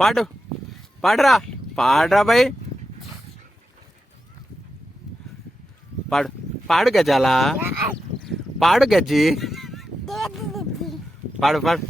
పాడు. పాడరా. పాడరా బై పాడు. పాడు గజాలా. పాడు గజ్జి. పాడు పాడు.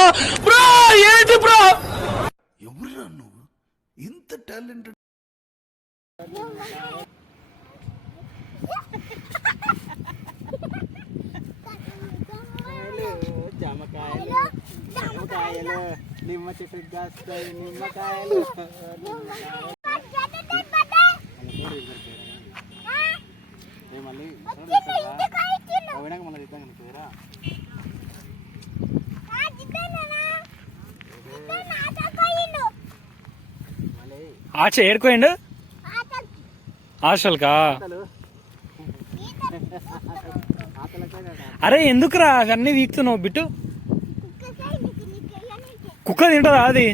ఆ, ఎవరురా నువ్వు? ఇంత టాలెంటెడ్ జామకాయలు జామకాయలు నిమ్మ చెట్టుకి కాస్తాయి నిమ్మకాయలు ఏ మళ్ళీ పోయినాక మళ్ళీ ఇద్దాం కదా మళ్ళీ ఆచ ఏడుకోండు హాస్టల్కా అరే ఎందుకురా అవన్నీ వీక్తున్నావు బిట్టు? కుక్క తింటదా అది?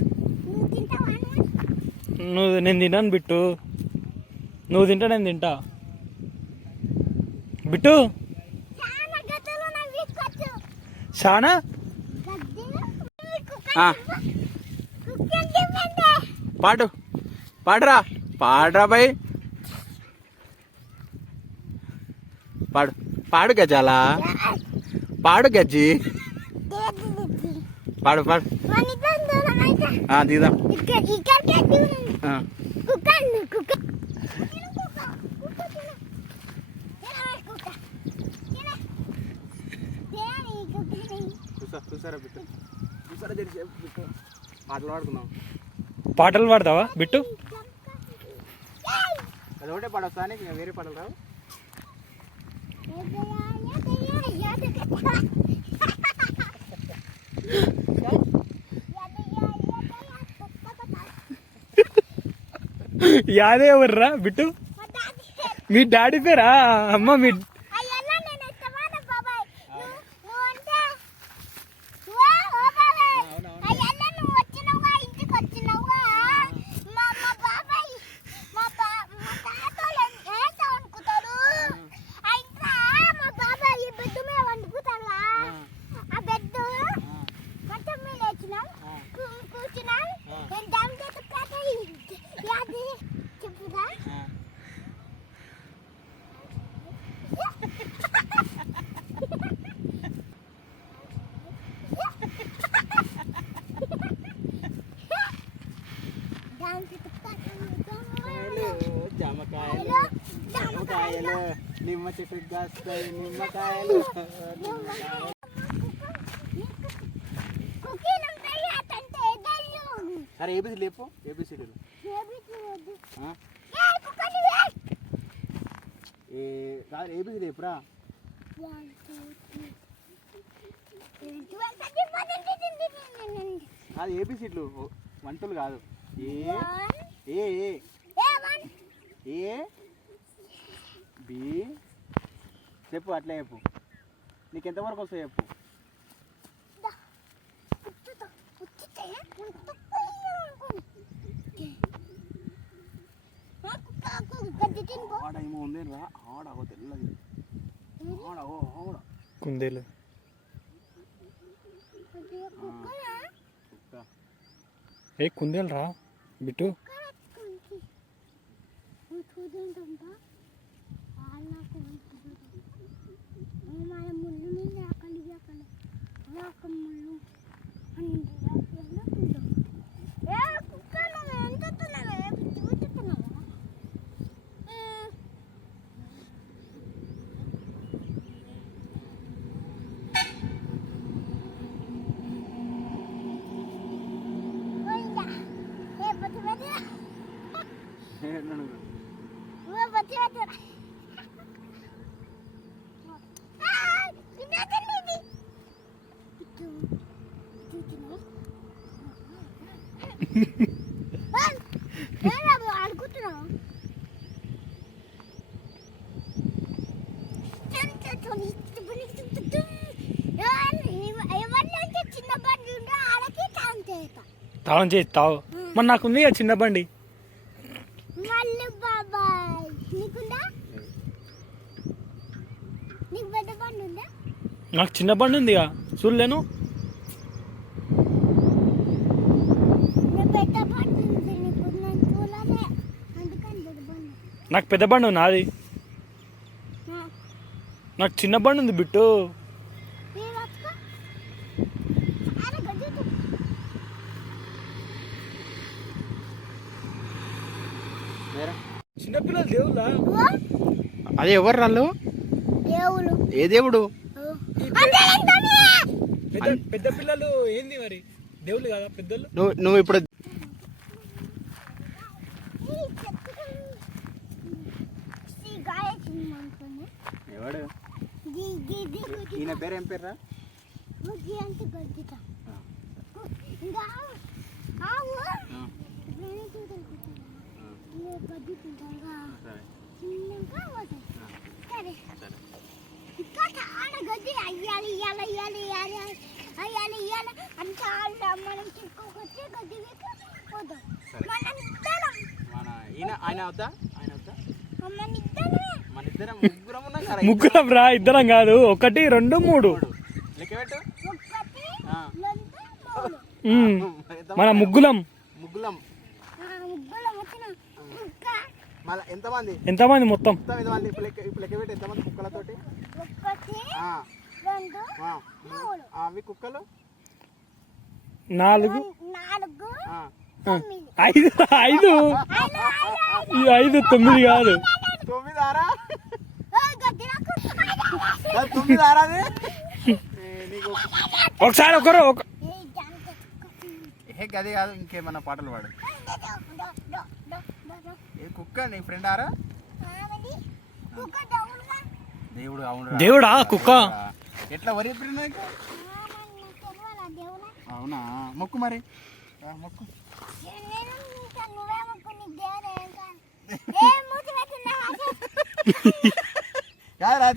నువ్వు నేను తిన్నాను బిట్టు. నువ్వు తింటా నేను తింటా. బిట్టు? చాలా పాటు. పాడరా. పాడరా బై పాడు. పాడు గజాలా. పాడు గజ్జి. పాడు పాడు. దిగుదాం. చూసారా చూసారా పాటలు పాడతావా బిట్టు? అది ఒకటే పాడొస్తా అని వేరే పడలు రావు? యాదే ఎవర్రా బిట్టు? మీ డాడీ పేరా? అమ్మ మీ ఆ బెడ్ మొత్తం మీద వచ్చినాం కూర్చున్నాం నేను దాని చేత కథ యాది చెప్పుదా దాని చేత జామకాయలు జామకాయలు నిమ్మ చెట్టు కాస్తాయి నిమ్మకాయలు సరే ఏబిసి లేపు ఏబిసిడీలు ఏబిసి ఏ కాదు ఏబిసి లేపురా అది ఏబిసిడ్లు వంటలు కాదు. A? A A? A? B. చెప్పు అట్లా చెప్పు. నీకు ఎంతవరకు వస్తాయి చెప్పు. దా. ఉత్తుతో, ఉత్తుతే, ఉత్తుతే. ఆ కుక్క, కుక్క, గడ్డి తినుకో. ఆడ ఏమో ఉంది రా. ఆడ ఓ తెల్లది. ఆడ ఓ ఆడ. కుందేలు. ఏ కుందేలు రా. బిట్టు. తాళం చేసి తావు మరి నాకుంది కదా చిన్న బండి. బాబాయ్ నీకుందా? నీకు పెద్ద బండి ఉందా నాకు చిన్న బండి ఉంది చూడలేను నీకు పెద్ద బండి ఉంది నాది. నాకు చిన్న బండి ఉంది బిట్టు మీరు వచ్చుకో అరే గజ్జు వేరే చిన్నపిల్లలు దేవుళ్ళ అదే ఎవరు రాళ్ళు దేవుడు. ఏ దేవుడు? పెద్ద పెద్ద పిల్లలు ఏంది మరి? దేవుళ్ళు కదా పెద్దలు నువ్వు నువ్వు ఇప్పుడు. ఎవడు? ఈయన పేరు ఏం పేరు. ఇంకా అయ్యాలి ఇయ్యాలి ఇయ్యాలి ఇయ్యాలి అయ్యాలి ఇయ్యాలి అంత మనం చిక్కుకొచ్చి గజ్జి వేసి పోతాం సరే. మనం ఇద్దరం మన ఈయన ఆయన అవుతా ఆయన అవుతా మన ఇద్దరమే మన ఇద్దరం ముగ్గురం ఉన్నాం కదా ముగ్గురం రా ఇద్దరం కాదు ఒకటి రెండు మూడు మూడు. లెక్క పెట్టు ఒకటి. రెండు మూడు మన ముగ్గులం ముగ్గులం ఆ, ముగ్గురం వచ్చిన మళ్ళీ ఎంతమంది? ఎంతమంది మొత్తం? మొత్తం ఎంతమంది? ఇప్పుడు లెక్క ఇప్పుడు లెక్క పెట్టి ఎంతమంది కుక్కలతోటి? ఒకటి ఆ, రెండు ఆ. మూడు. ఆ, అవి కుక్కలు? నాలుగు. నాలుగు ఆ. తొమ్మిది. ఐదు ఐదు. ఈ ఐదు తొమ్మిది కాదు. తొమ్మిది ఆరా ఆరాది ఏ, నీకు ఒకసారి ఒకరు ఒక. ఏ గది కాదు ఇంకేమన్నా పాటలు పాడు. ఏ కుక్క నీ ఫ్రెండ్ ఆరా. దేవుడు అవును దేవుడా కుక్క? ఎట్లా వరి నాకు దేవుడా? అవునా? మొక్కు మరి. మొక్కు.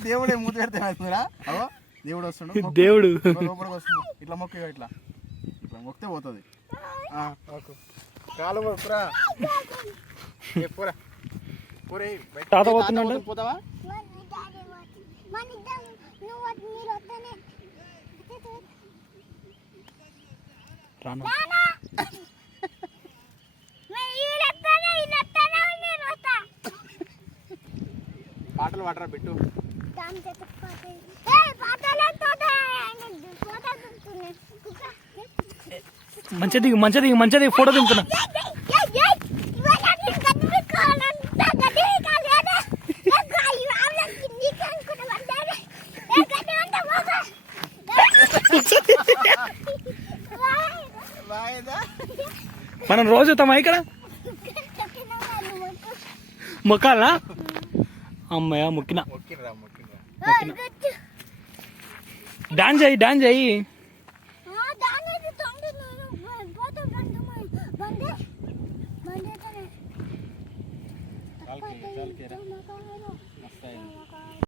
దేవుడు ఏం మూతి పెడితే వస్తుందిరా అవో దేవుడు వస్తుండు. దేవుడు. లోపలికి వస్తుంది. ఇట్లా మొక్కు ఇట్లా. ఇట్లా మొక్కితే పోతుంది. కాలు. తాత పోతున్నాడు? పోతావా. రాను. పాటలు పాడరా బిట్టు దాని చేత పాట- ఏయ్, పాటలు వస్తుందా? నేను ఫోటో దిగుతున్నా. కుక్క. మంచిగా దిగు మంచిగా దిగు మంచిగా దిగు ఫోటో దింపుతున్నా ఏయ్, ఏయ్, ఏయ్, ఏయ్. ఇవాళ నేను గడ్డి పీక్కోవాలంట, గడ్డి పీకాలేదా? ఏ, గాలి ఆవులకి నీకు అనుకున్న పడ్డాను. ఏ, గడ్డి అంతా పోతా. వాయ్. వాయిదా మనం రోజు వస్తామా ఇక్కడ. మొక్కాలా అమ్మయ్య మొక్కిన. డాన్స్ అయ్యి డాన్స్ అయ్యి ಬಂದೆ ಬಂದೆ ತಾನೆ ಕಾಲ್ಕೆ ಕಾಲ್ಕೆ ಮಸ್ತಾಗಿದೆ